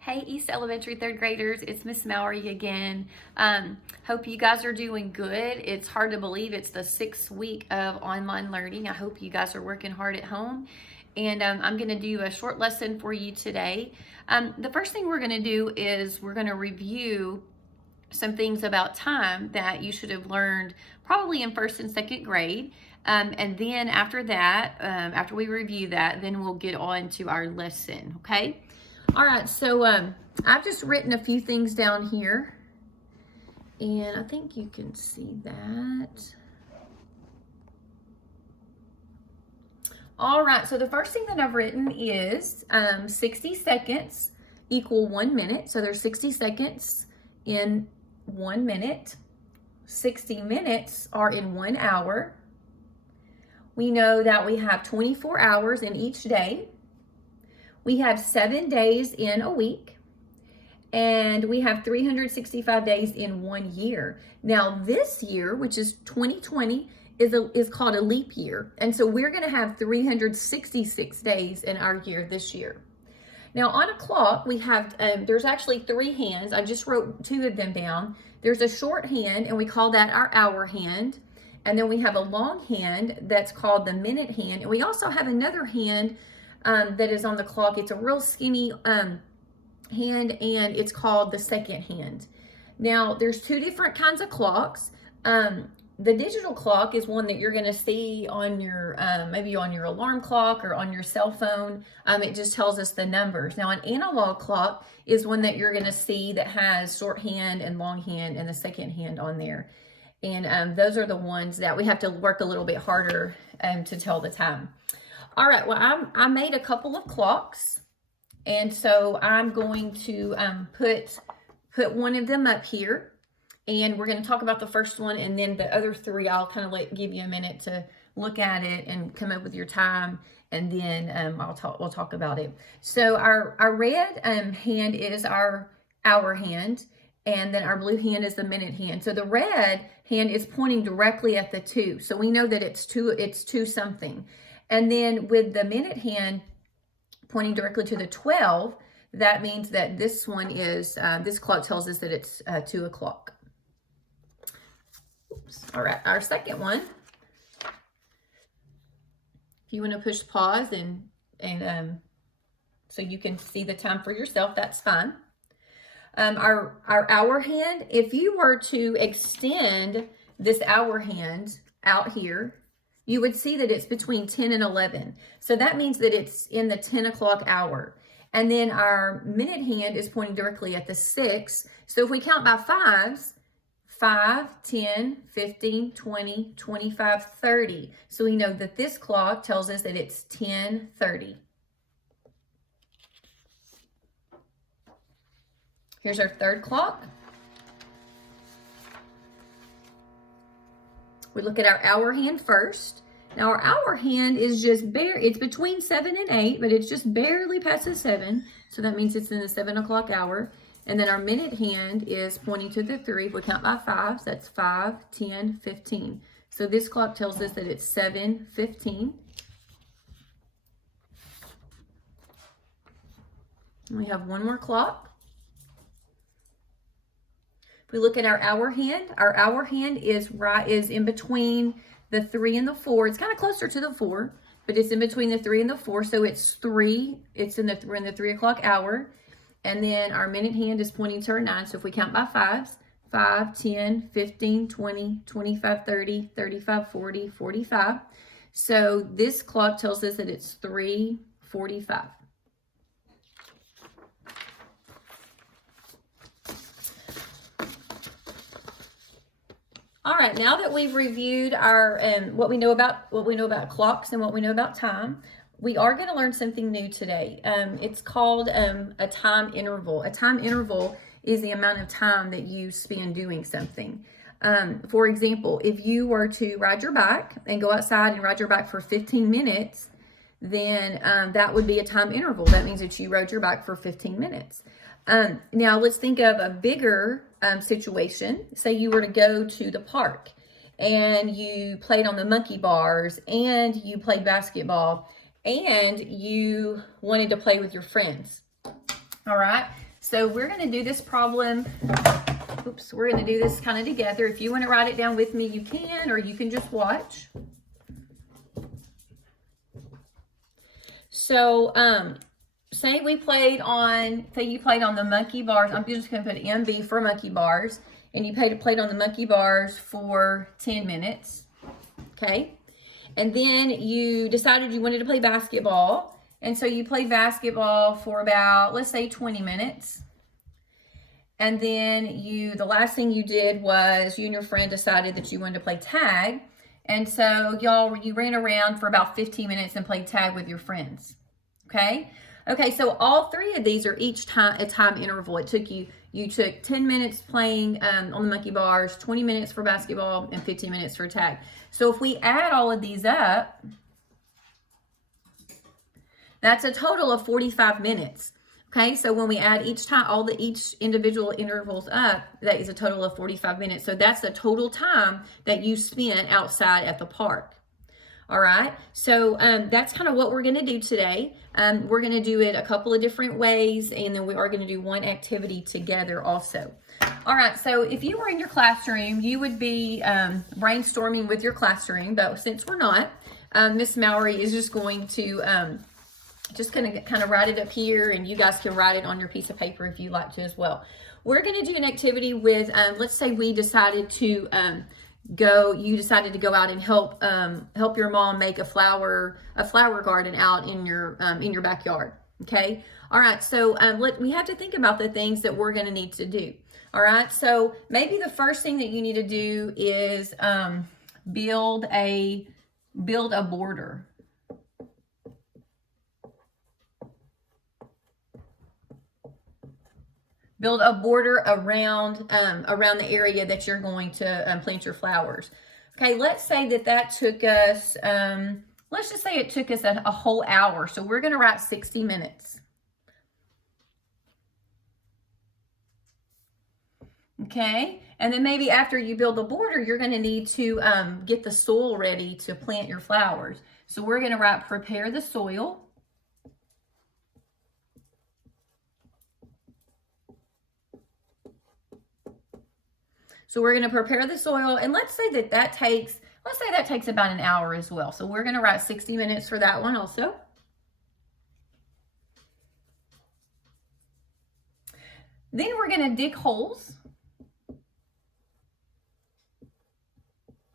Hey, East Elementary third graders, it's Miss Mallory again. Hope you guys are doing good. It's hard to believe it's the 6th week of online learning. I hope you guys are working hard at home. And I'm going to do a short lesson for you today. The first thing we're going to do is we're going to review some things about time that you should have learned probably in 1st and 2nd grade. And then after that, after we review that, then we'll get on to our lesson, okay? All right, so I've just written a few things down here, and I think you can see that. All right, so the first thing that I've written is 60 seconds equal 1 minute. So there's 60 seconds in 1 minute. 60 minutes are in 1 hour. We know that we have 24 hours in each day. We have 7 days in a week, and we have 365 days in 1 year. Now this year, which is 2020, is called a leap year. And so we're gonna have 366 days in our year this year. Now on a clock, we have, there's actually 3 hands. I just wrote 2 of them down. There's a short hand, and we call that our hour hand. And then we have a long hand that's called the minute hand. And we also have another hand that is on the clock. It's a real skinny hand, and it's called the second hand. Now, there's 2 different kinds of clocks. The digital clock is one that you're going to see on your, maybe on your alarm clock or on your cell phone. It just tells us the numbers. Now, an analog clock is one that you're going to see that has short hand and long hand and the second hand on there. And those are the ones that we have to work a little bit harder to tell the time. All right, well, I made a couple of clocks, and so I'm going to put one of them up here, and we're going to talk about the first one, and then the other 3, I'll kind of give you a minute to look at it and come up with your time, and then we'll talk about it. So our red hand is our hour hand, and then our blue hand is the minute hand. So the red hand is pointing directly at the 2, so we know that it's 2 something. And then with the minute hand pointing directly to the 12, that means that this one is, this clock tells us that it's 2 o'clock. All right, our second one, if you want to push pause and so you can see the time for yourself, that's fine. Our hour hand, if you were to extend this hour hand out here, you would see that it's between 10 and 11. So that means that it's in the 10 o'clock hour. And then our minute hand is pointing directly at the 6. So if we count by 5s, 5, 10, 15, 20, 25, 30. So we know that this clock tells us that it's 10:30. Here's our third clock. We look at our hour hand first. Now our hour hand is just it's between 7 and 8, but it's just barely past the 7. So that means it's in the 7 o'clock hour. And then our minute hand is pointing to the 3. If we count by 5s, that's 5, 10, 15. So this clock tells us that it's 7:15. We have one more clock. If we look at our hour hand is in between the 3 and the 4. It's kind of closer to the 4, but it's in between the 3 and the 4. So it's 3. We're in the 3 o'clock hour. And then our minute hand is pointing to our 9. So if we count by 5s, 5, 10, 15, 20, 25, 30, 35, 40, 45. So this clock tells us that it's 3:45. All right, now that we've reviewed our what we know about clocks and what we know about time, we are going to learn something new today. It's called a time interval. A time interval is the amount of time that you spend doing something. For example, if you were to ride your bike and go outside and ride your bike for 15 minutes, then that would be a time interval. That means that you rode your bike for 15 minutes. Now let's think of a bigger situation. Say you were to go to the park and you played on the monkey bars and you played basketball and you wanted to play with your friends. All right, so we're going to do this problem. Oops, we're going to do this kind of together. If you want to write it down with me, you can, or you can just watch. So, say you played on the monkey bars. I'm just going to put MB for monkey bars. And you played on the monkey bars for 10 minutes. Okay. And then you decided you wanted to play basketball. And so you played basketball for about, let's say, 20 minutes. And then the last thing you did was you and your friend decided that you wanted to play tag. And so you ran around for about 15 minutes and played tag with your friends. Okay. Okay. So all three of these are each time a time interval. You took 10 minutes playing on the monkey bars, 20 minutes for basketball, and 15 minutes for tag. So if we add all of these up, that's a total of 45 minutes. Okay, so when we add each individual intervals up, that is a total of 45 minutes. So that's the total time that you spent outside at the park. All right, so that's kind of what we're going to do today. We're going to do it a couple of different ways, and then we are going to do one activity together also. All right, so if you were in your classroom, you would be brainstorming with your classroom, but since we're not, Miss Mallory is just going to kind of write it up here, and you guys can write it on your piece of paper if you like to as well. We're going to do an activity with, let's say we decided to you decided to go out and help your mom make a flower garden out in your backyard. Okay. All right. So we have to think about the things that we're going to need to do. All right. So maybe the first thing that you need to do is build a border. Build a border around the area that you're going to plant your flowers. Okay, let's say that took us, let's just say it took us a whole hour. So we're going to write 60 minutes. Okay, and then maybe after you build the border, you're going to need to get the soil ready to plant your flowers. So we're going to write prepare the soil. So we're going to prepare the soil, and let's say that takes about an hour as well. So we're going to write 60 minutes for that one also. Then we're going to dig holes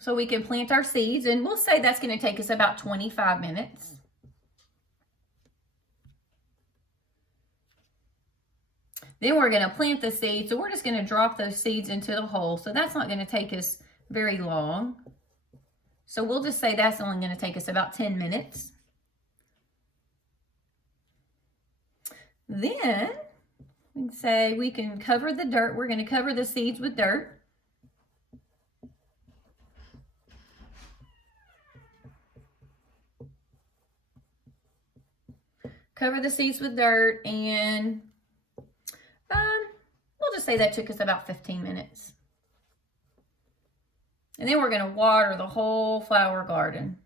so we can plant our seeds, and we'll say that's going to take us about 25 minutes. Then we're going to plant the seeds. So we're just going to drop those seeds into the hole. So that's not going to take us very long. So we'll just say that's only going to take us about 10 minutes. Then we can say we can cover the dirt. We're going to cover the seeds with dirt. Cover the seeds with dirt, and we'll just say that took us about 15 minutes. And then we're going to water the whole flower garden.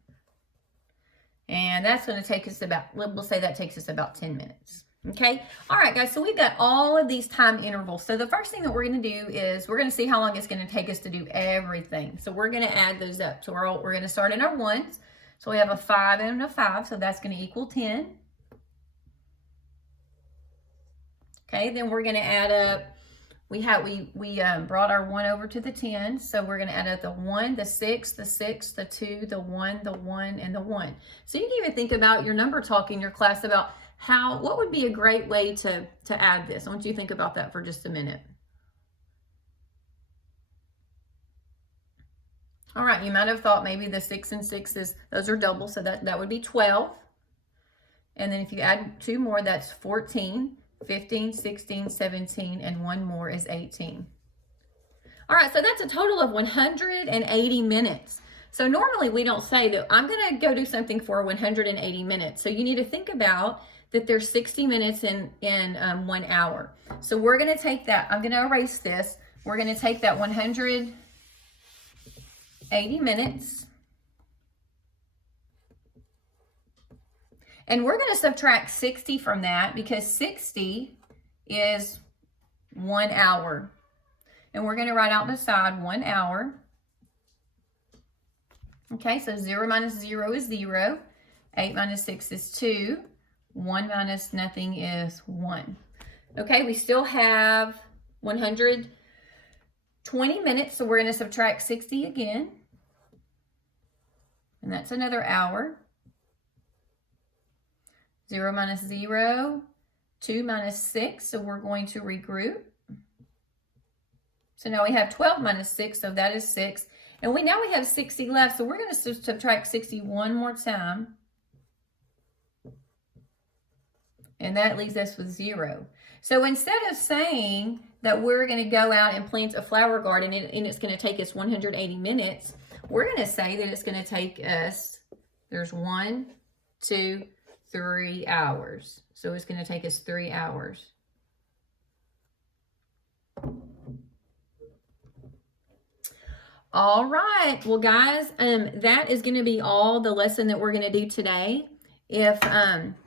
And that's going to take us we'll say that takes us about 10 minutes. Okay. All right, guys. So we've got all of these time intervals. So the first thing that we're going to do is we're going to see how long it's going to take us to do everything. So we're going to add those up. So we're going to start in our ones. So we have a 5 and a 5. So that's going to equal 10. Okay. Then we're going to add up. We brought our 1 over to the 10, so we're going to add up the 1, the 6, the 6, the 2, the 1, the 1, and the 1. So you can even think about your number talk in your class about what would be a great way to add this. I want you to think about that for just a minute. All right, you might have thought maybe the 6 and 6 those are double, so that would be 12. And then if you add 2 more, that's 14. 15, 16, 17, and 1 more is 18. All right, so that's a total of 180 minutes. So normally we don't say that I'm going to go do something for 180 minutes. So you need to think about that there's 60 minutes in 1 hour. So we're going to take that. I'm going to erase this. We're going to take that 180 minutes. And we're going to subtract 60 from that because 60 is 1 hour. And we're going to write out beside 1 hour. Okay, so 0 minus 0 is 0. 8 minus 6 is 2. 1 minus nothing is 1. Okay, we still have 120 minutes, so we're going to subtract 60 again. And that's another hour. 0 minus 0, 2 minus 6, so we're going to regroup. So now we have 12 minus 6, so that is 6. And now we have 60 left, so we're going to subtract 60 one more time. And that leaves us with 0. So instead of saying that we're going to go out and plant a flower garden and it's going to take us 180 minutes, we're going to say that it's going to take us, there's 1, 2, 3 hours. So it's going to take us 3 hours. All right. Well, guys, that is going to be all the lesson that we're going to do today. If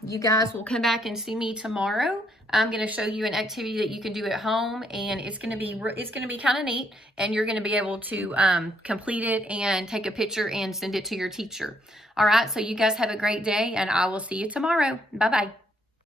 you guys will come back and see me tomorrow, I'm going to show you an activity that you can do at home, and it's going to be kind of neat, and you're going to be able to complete it and take a picture and send it to your teacher. All right. So you guys have a great day, and I will see you tomorrow. Bye-bye.